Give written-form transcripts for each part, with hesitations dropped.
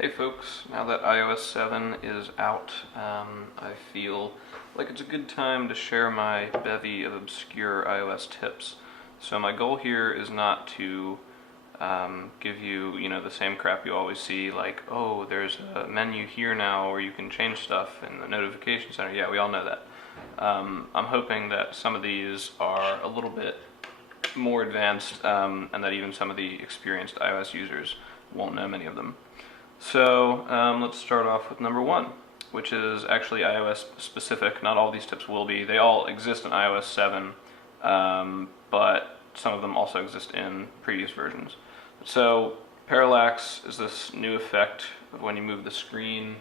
Hey folks, now that iOS 7 is out, I feel like it's a good time to share my bevy of obscure iOS tips. So my goal here is not to give you, the same crap you always see, like, oh, there's a menu here now where you can change stuff in the notification center. Yeah, we all know that. I'm hoping that some of these are a little bit more advanced and that even some of the experienced iOS users won't know many of them. So let's start off with number one, which is actually iOS specific. Not all these tips will be. They all exist in iOS 7, but some of them also exist in previous versions. So Parallax is this new effect of when you move the screen,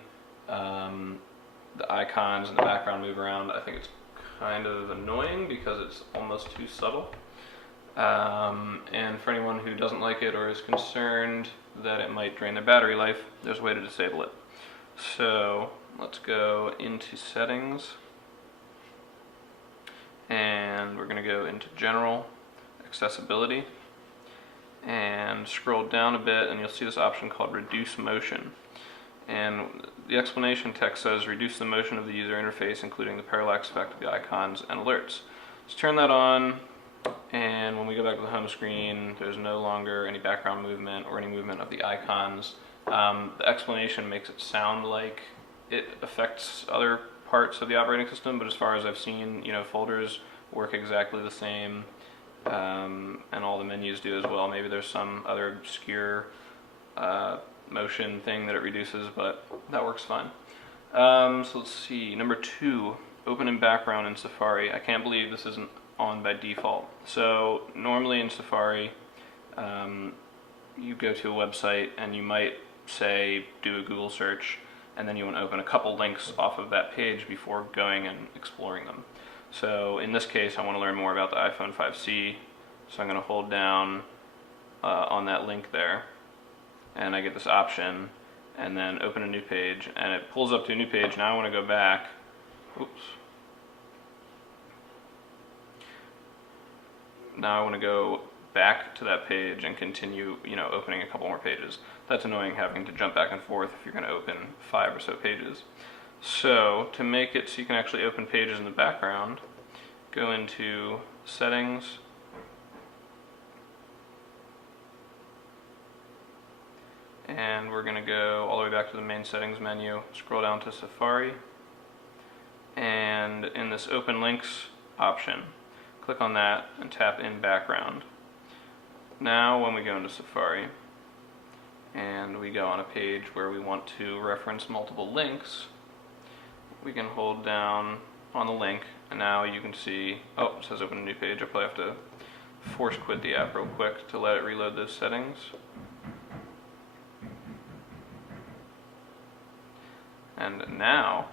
the icons in the background move around. I think it's kind of annoying because it's almost too subtle. And for anyone who doesn't like it or is concerned that it might drain their battery life, there's a way to disable it. So let's go into settings, and we're going to go into general accessibility and scroll down a bit, and you'll see this option called reduce motion. And the explanation text says reduce the motion of the user interface, including the parallax effect of the icons and alerts. Let's turn that on. And when we go back to the home screen, there's no longer any background movement or any movement of the icons. The explanation makes it sound like it affects other parts of the operating system, but as far as I've seen, folders work exactly the same, and all the menus do as well. Maybe there's some other obscure motion thing that it reduces, but that works fine. So let's see, number two, open in background in Safari. I can't believe this isn't on by default. So normally in Safari, you go to a website and you might say do a Google search, and then you want to open a couple links off of that page before going and exploring them. So in this case, I want to learn more about the iPhone 5C, so I'm going to hold down on that link there, and I get this option, and then open a new page, and it pulls up to a new page. Now I want to go back. Oops. Now I want to go back to that page and continue, opening a couple more pages. That's annoying having to jump back and forth if you're going to open 5 or so pages. So to make it so you can actually open pages in the background, go into settings, and we're going to go all the way back to the main settings menu, scroll down to Safari, and in this open links option, click on that and tap in background. Now when we go into Safari and we go on a page where we want to reference multiple links, we can hold down on the link, and now you can see, oh, it says open a new page. I probably have to force quit the app real quick to let it reload those settings. And now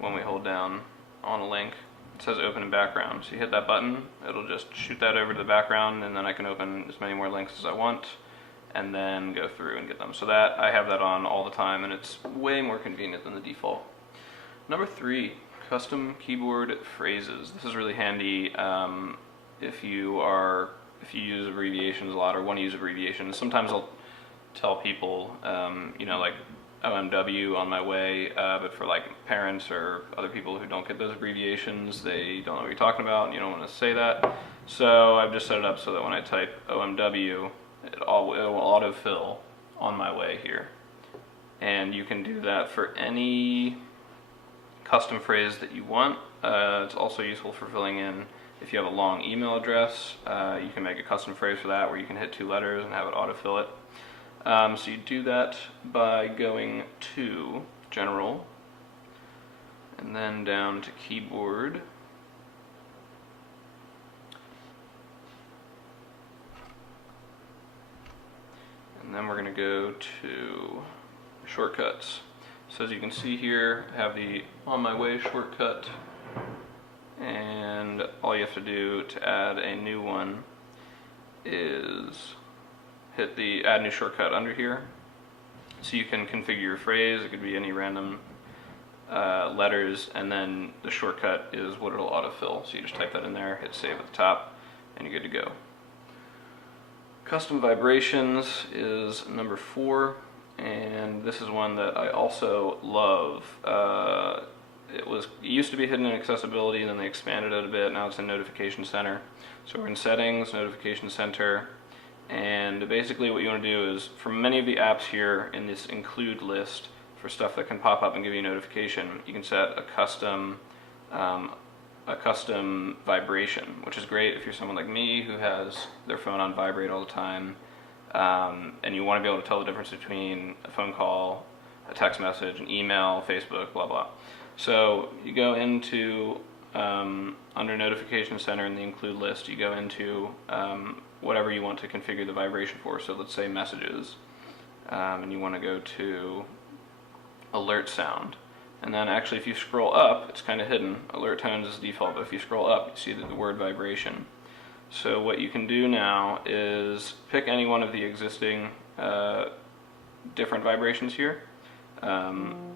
when we hold down on a link, it says open in background. So you hit that button, it'll just shoot that over to the background, and then I can open as many more links as I want and then go through and get them. So that, I have that on all the time, and it's way more convenient than the default. Number three, custom keyboard phrases. This is really handy if you use abbreviations a lot or want to use abbreviations. Sometimes I'll tell people, like OMW on my way, but for like parents or other people who don't get those abbreviations, they don't know what you're talking about, and you don't want to say that. So I've just set it up so that when I type OMW, it will autofill on my way here. And you can do that for any custom phrase that you want. It's also useful for filling in if you have a long email address. You can make a custom phrase for that where you can hit 2 letters and have it autofill it. So you do that by going to General, and then down to Keyboard, and then we're going to go to Shortcuts. So as you can see here, I have the On My Way shortcut, and all you have to do to add a new one is hit the add new shortcut under here. So you can configure your phrase. It could be any random letters, and then the shortcut is what it'll autofill. So you just type that in there, hit save at the top, and you're good to go. Custom vibrations is number 4, And this is one that I also love. It used to be hidden in accessibility, and then they expanded it a bit. Now it's in Notification Center. So we're in Settings, Notification Center, and basically what you want to do is, for many of the apps here in this include list, for stuff that can pop up and give you a notification, you can set a custom vibration, which is great if you're someone like me who has their phone on vibrate all the time, and you want to be able to tell the difference between a phone call, a text message, an email, Facebook, blah blah. So you go into under Notification Center in the include list, you go into whatever you want to configure the vibration for. So let's say messages, and you want to go to alert sound. And then actually if you scroll up, it's kind of hidden. Alert tones is default, but if you scroll up, you see the word vibration. So what you can do now is pick any one of the existing different vibrations here. You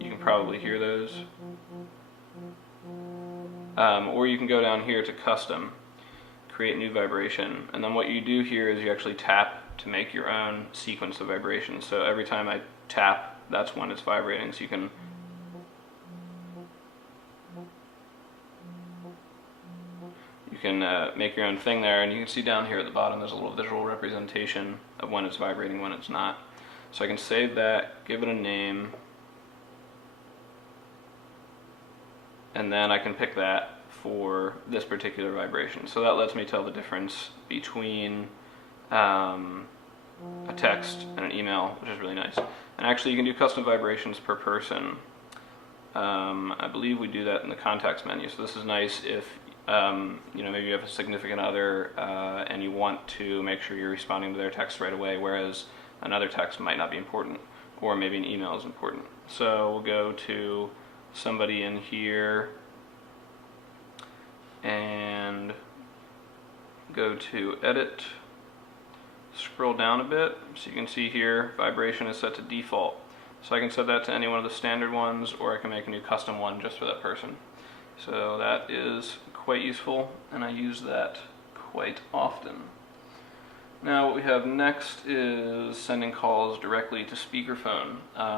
can probably hear those. Or you can go down here to custom, create new vibration, and then what you do here is you actually tap to make your own sequence of vibrations. So every time I tap, that's when it's vibrating. So you can make your own thing there, and you can see down here at the bottom there's a little visual representation of when it's vibrating, when it's not. So I can save that, give it a name, and then I can pick that for this particular vibration. So that lets me tell the difference between a text and an email, which is really nice. And actually you can do custom vibrations per person. I believe we do that in the context menu. So this is nice if maybe you have a significant other and you want to make sure you're responding to their text right away, whereas another text might not be important, or maybe an email is important. So we'll go to somebody in here and go to edit, scroll down a bit, so you can see here vibration is set to default. So I can set that to any one of the standard ones, or I can make a new custom one just for that person. So that is quite useful, and I use that quite often. Now what we have next is sending calls directly to speakerphone.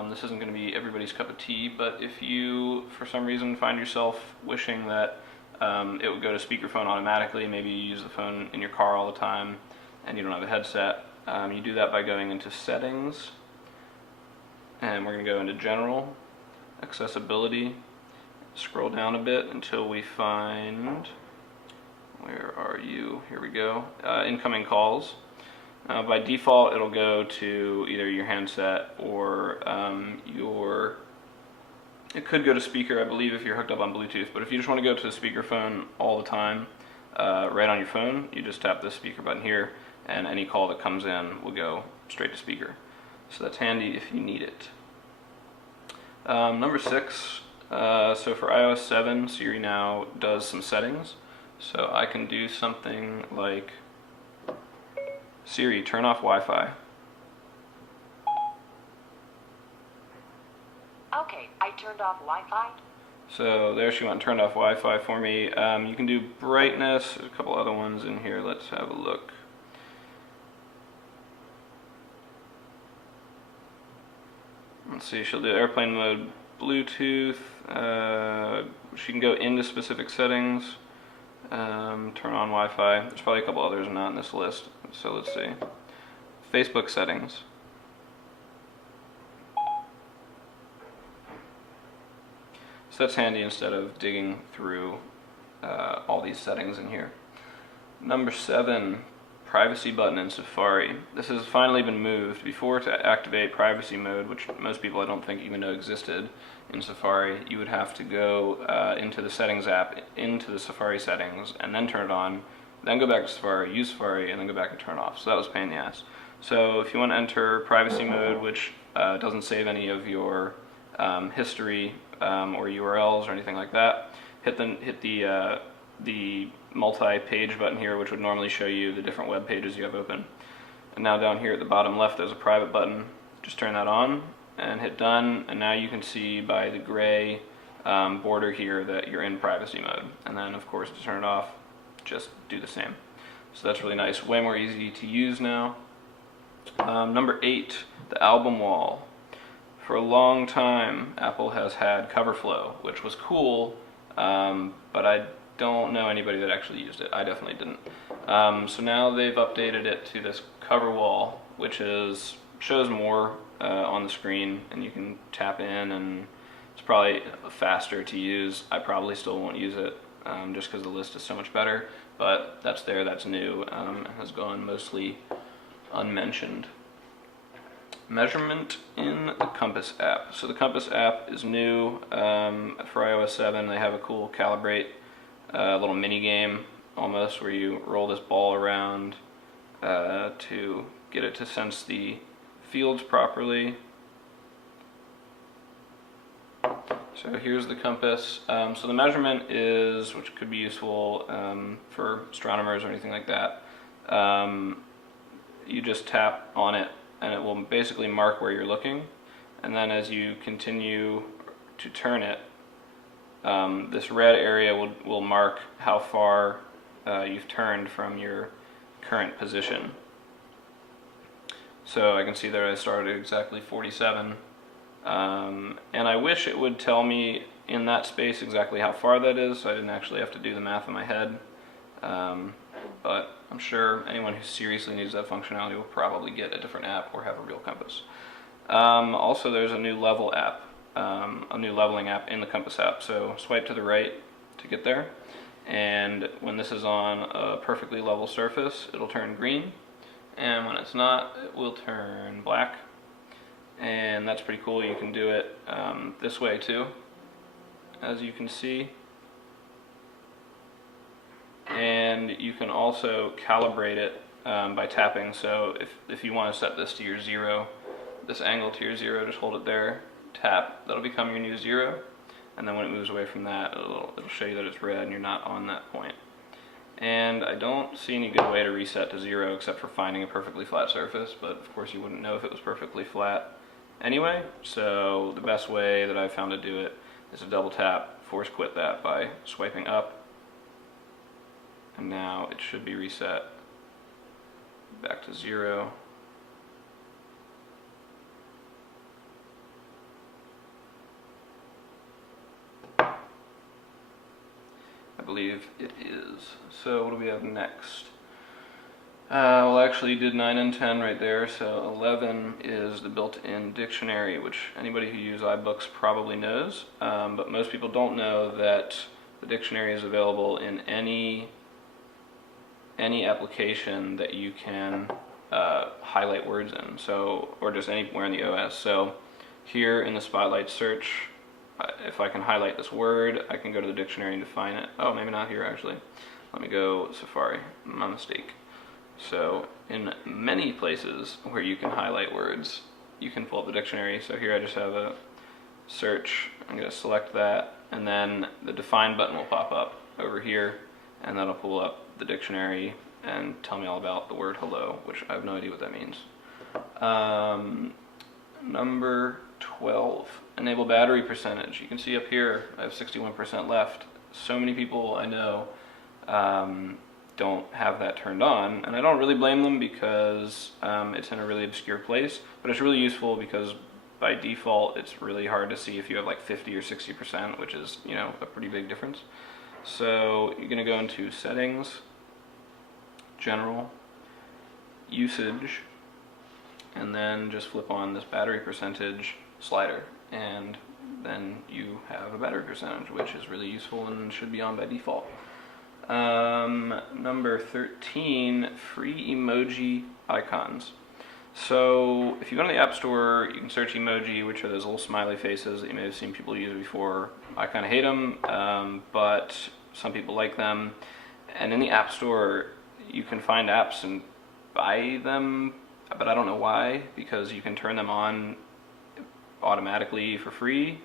This isn't going to be everybody's cup of tea, but if you for some reason find yourself wishing that it would go to speakerphone automatically, maybe you use the phone in your car all the time and you don't have a headset, you do that by going into settings, and we're going to go into general, accessibility, scroll down a bit until we find, where are you, here we go, incoming calls. By default it'll go to either your handset or it could go to speaker, I believe, if you're hooked up on Bluetooth, but if you just want to go to the speakerphone all the time, right on your phone, you just tap this speaker button here, and any call that comes in will go straight to speaker. So that's handy if you need it. Number 6, so for iOS 7, Siri now does some settings. So I can do something like, Siri, turn off Wi-Fi. Okay, I turned off Wi-Fi. So there she went and turned off Wi-Fi for me. You can do brightness, there's a couple other ones in here, let's have a look. Let's see, she'll do airplane mode, Bluetooth, she can go into specific settings, turn on Wi-Fi. There's probably a couple others not in this list, so let's see. Facebook settings. So that's handy instead of digging through all these settings in here. Number 7, privacy button in Safari. This has finally been moved. Before, to activate privacy mode, which most people I don't think even know existed in Safari, you would have to go into the settings app, into the Safari settings, and then turn it on, then go back to Safari, use Safari, and then go back and turn it off. So that was a pain in the ass. So if you want to enter privacy mode, which doesn't save any of your history or URLs or anything like that, hit the multi-page button here, which would normally show you the different web pages you have open. And now down here at the bottom left there's a private button. Just turn that on and hit done, and now you can see by the gray border here that you're in privacy mode. And then of course to turn it off, just do the same. So that's really nice, way more easy to use now. Number 8, the album wall. For a long time, Apple has had cover flow, which was cool, but I don't know anybody that actually used it. I definitely didn't. So now they've updated it to this cover wall, which shows more on the screen, and you can tap in, and it's probably faster to use. I probably still won't use it just because the list is so much better, but that's there, that's new, and has gone mostly unmentioned. Measurement in the Compass app. So the Compass app is new for iOS 7. They have a cool calibrate little mini game almost where you roll this ball around to get it to sense the fields properly. So here's the compass. So the measurement is, which could be useful for astronomers or anything like that. You just tap on it and it will basically mark where you're looking, and then as you continue to turn it, this red area will mark how far you've turned from your current position. So I can see that I started exactly 47, and I wish it would tell me in that space exactly how far that is, so I didn't actually have to do the math in my head. But I'm sure anyone who seriously needs that functionality will probably get a different app or have a real compass. Also, there's a new level app, a new leveling app in the Compass app. So swipe to the right to get there, and when this is on a perfectly level surface, it'll turn green, and when it's not, it will turn black. And that's pretty cool. You can do it this way too, as you can see. And you can also calibrate it by tapping. So if you want to set this to your 0, this angle to your 0, just hold it there, tap, that'll become your new 0, and then when it moves away from that, it'll show you that it's red and you're not on that point. And I don't see any good way to reset to 0 except for finding a perfectly flat surface, but of course you wouldn't know if it was perfectly flat anyway, so the best way that I've found to do it is to double tap, force quit that by swiping up, and now it should be reset back to 0. I believe it is. So what do we have next? Well, actually, you did 9 and 10 right there, so 11 is the built-in dictionary, which anybody who uses iBooks probably knows, but most people don't know that the dictionary is available in any application that you can highlight words in, so, or just anywhere in the OS. So here in the Spotlight search, if I can highlight this word, I can go to the dictionary and define it. Oh, maybe not here actually. Let me go Safari, my mistake. So in many places where you can highlight words, you can pull up the dictionary. So here I just have a search. I'm going to select that, and then the define button will pop up over here, and that'll pull up the dictionary and tell me all about the word hello, which I have no idea what that means. Number 12, enable battery percentage. You can see up here I have 61% left. So many people I know don't have that turned on, and I don't really blame them because it's in a really obscure place, but it's really useful because by default it's really hard to see if you have like 50 or 60%, which is, you know, a pretty big difference. So you're going to go into settings, general, usage, and then just flip on this battery percentage slider, and then you have a battery percentage, which is really useful and should be on by default. Number 13, free emoji icons. So if you go to the App Store, you can search emoji, which are those little smiley faces that you may have seen people use before. I kind of hate them, but some people like them. And in the App Store, you can find apps and buy them, but I don't know why, because you can turn them on automatically for free.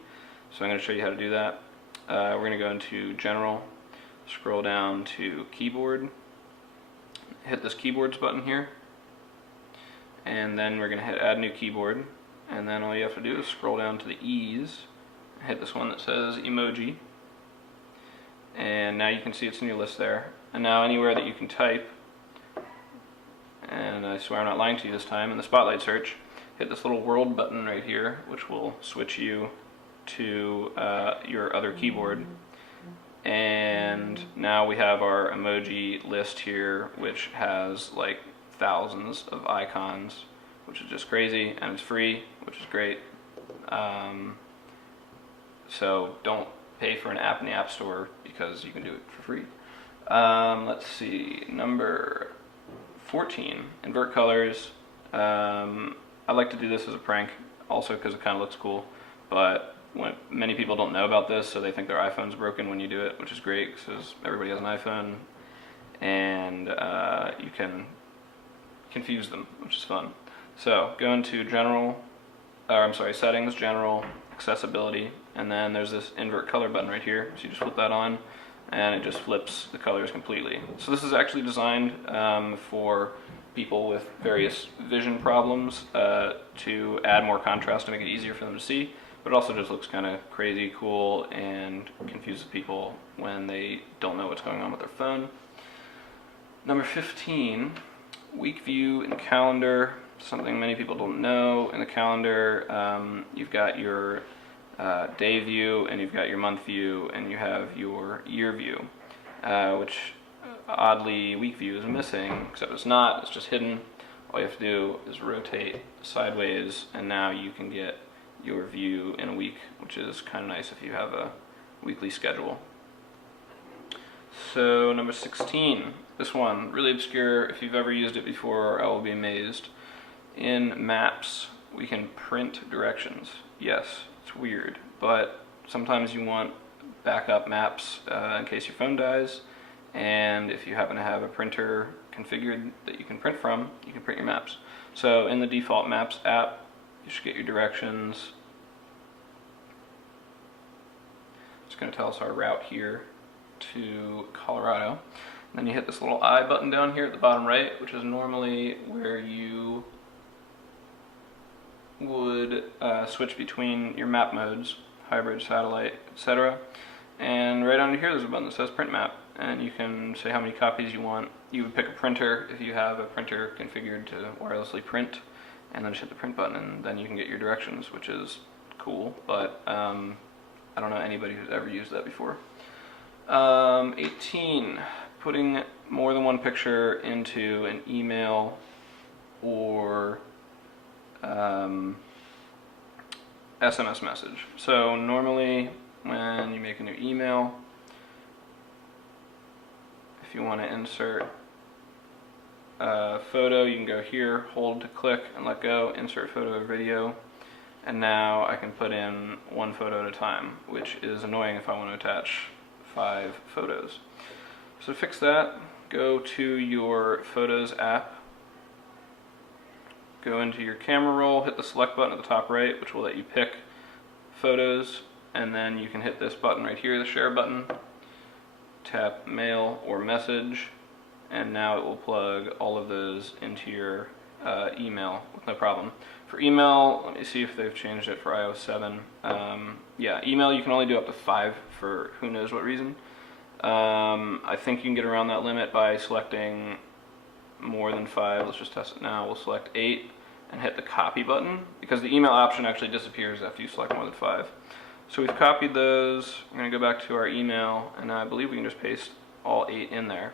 So I'm going to show you how to do that. We're going to go into General, scroll down to Keyboard, hit this Keyboards button here, and then we're going to hit Add New Keyboard, and then all you have to do is scroll down to the E's, hit this one that says Emoji, and now you can see it's in your list there. And now anywhere that you can type, and I swear I'm not lying to you this time, in the Spotlight search, hit this little world button right here, which will switch you to your other keyboard. And now we have our emoji list here, which has like thousands of icons, which is just crazy, and it's free, which is great. So don't pay for an app in the App Store because you can do it for free. Let's see, number 14, Invert Colors. I like to do this as a prank, also because it kind of looks cool, but many people don't know about this, so they think their iPhone's broken when you do it, which is great because everybody has an iPhone, and you can confuse them, which is fun. So go into settings, general, accessibility, and then there's this invert color button right here. So you just flip that on, and it just flips the colors completely. So this is actually designed for people with various vision problems to add more contrast to make it easier for them to see, but it also just looks kind of crazy cool and confuses people when they don't know what's going on with their phone. Number 15, week view in the calendar. Something many people don't know. In the calendar, you've got your day view, and you've got your month view, and you have your year view, which oddly week view is missing, except it's not, it's just hidden. All you have to do is rotate sideways, and now you can get your view in a week, which is kind of nice if you have a weekly schedule. So number 16, this one, really obscure. If you've ever used it before, I will be amazed. In Maps, we can print directions. Yes, it's weird, but sometimes you want backup maps in case your phone dies, and if you happen to have a printer configured that you can print from, you can print your maps. So in the default Maps app, you should get your directions. It's going to tell us our route here to Colorado. And then you hit this little I button down here at the bottom right, which is normally where you would switch between your map modes, hybrid, satellite, etc. And right under here there's a button that says print map, and you can say how many copies you want. You would pick a printer if you have a printer configured to wirelessly print, and then just hit the print button, and then you can get your directions, which is cool, but I don't know anybody who's ever used that before. 18, putting more than one picture into an email or SMS message. So normally when you make a new email, if you want to insert a photo, you can go here, hold to click and let go, insert photo or video, and now I can put in one photo at a time, which is annoying if I want to attach 5 photos. So to fix that, go to your Photos app, go into your camera roll, hit the select button at the top right, which will let you pick photos, and then you can hit this button right here, the share button, tap mail or message, and now it will plug all of those into your email with no problem. For email, let me see if they've changed it for iOS 7. Yeah, email you can only do up to 5 for who knows what reason. I think you can get around that limit by selecting more than 5. Let's just test it now. We'll select 8 and hit the copy button, because the email option actually disappears after you select more than 5. So we've copied those. We're going to go back to our email, and I believe we can just paste all 8 in there.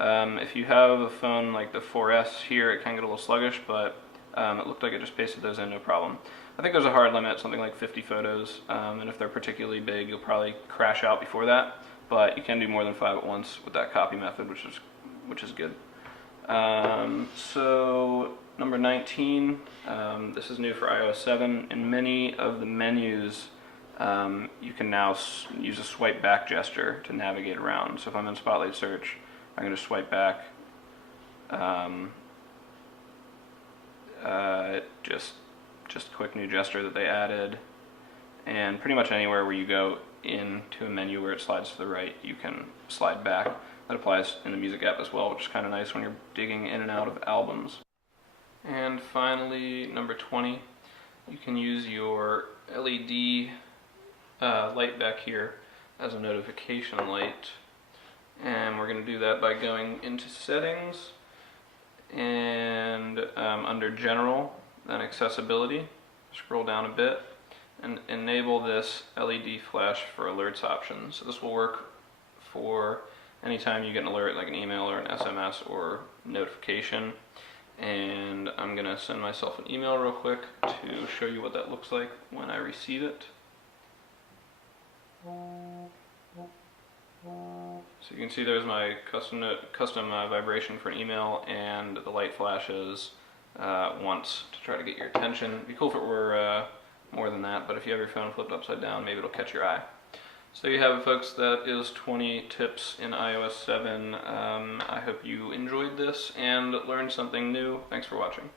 If you have a phone like the 4S here, it can get a little sluggish, but it looked like it just pasted those in no problem. I think there's a hard limit, something like 50 photos, and if they're particularly big, you'll probably crash out before that, but you can do more than 5 at once with that copy method, which is good. So number 19, this is new for iOS 7. In many of the menus, you can now use a swipe back gesture to navigate around. So if I'm in Spotlight Search, I'm going to swipe back. Just a quick new gesture that they added. And pretty much anywhere where you go into a menu where it slides to the right, you can slide back. That applies in the Music app as well, which is kind of nice when you're digging in and out of albums. And finally, number 20, you can use your LED light back here as a notification light. And we're going to do that by going into Settings, and under General, Then accessibility, scroll down a bit, and enable this LED flash for alerts option. So this will work for anytime you get an alert, like an email or an SMS or notification. And I'm going to send myself an email real quick to show you what that looks like when I receive it. So you can see there's my custom vibration for an email, and the light flashes once to try to get your attention. It'd be cool if it were more than that, but if you have your phone flipped upside down, maybe it'll catch your eye. So there you have it, folks. That is 20 tips in iOS 7. I hope you enjoyed this and learned something new. Thanks for watching.